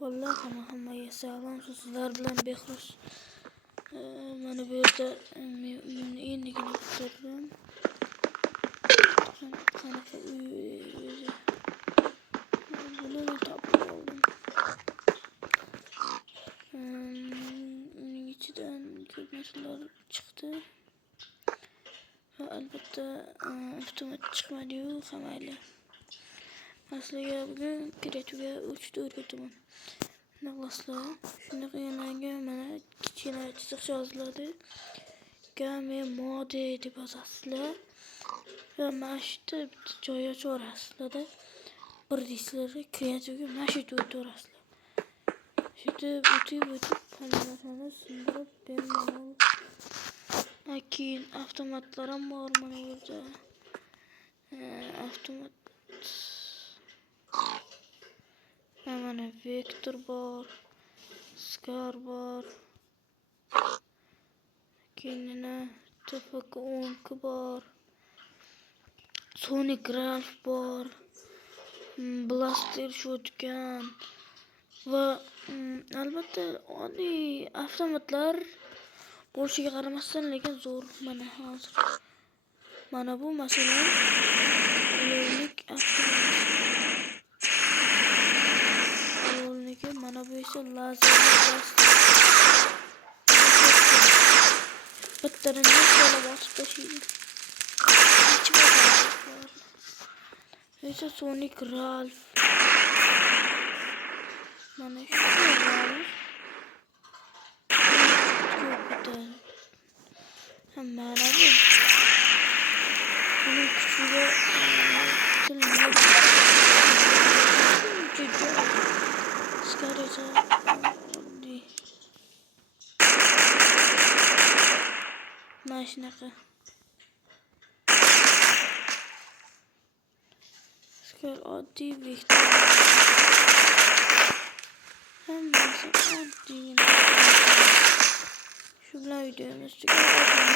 Vallahi hammaga salom, sizlar bilan Behruz. Mana bu yerda men endigina bitirdim. Qanaqa uy o'zi. Buni topib oldim. Uning ichidan ko'p narsalar chiqdi. Va albatta avtomat chiqmadi-yu, hamayli. Aslida bugun kiratuga 3-4 kutaman. Naqlaslar shunaqa yangi mana kichkina chiziqcha yoziladi. Game mode deb yozasizlar. Va mana shu bitta joyga o'chirasizlar-da. Bir deysizlar, kreativga mana shu yerga o'tirasizlar. Shu yerda o'tib hamma narsani sindirib bemalol. Keyin avtomatlar ham bor mana bu yerda. Avtomat mana vektor bor, skar bor. Keyin TFK10 bor. Sonic Ralph bor. Blaster shotgun va albatta oddiy avtomatlar bo'lishiga qaramasdan lekin zo'r mana hozir. Mana bu masalan yo'llik avtomat. Yo'lniki mana bu esa lazerli blaster. Bittarini so'la bosib tashlaydi. Esa Sonic Ralph. Mana shu Ralph. Mana bu. Bunun küçüğü Skaresa oddiy. Mana shunaqa. Skar oddiy vektor. Hammasi oddiy. Shu bilan videomiz tugamoqda.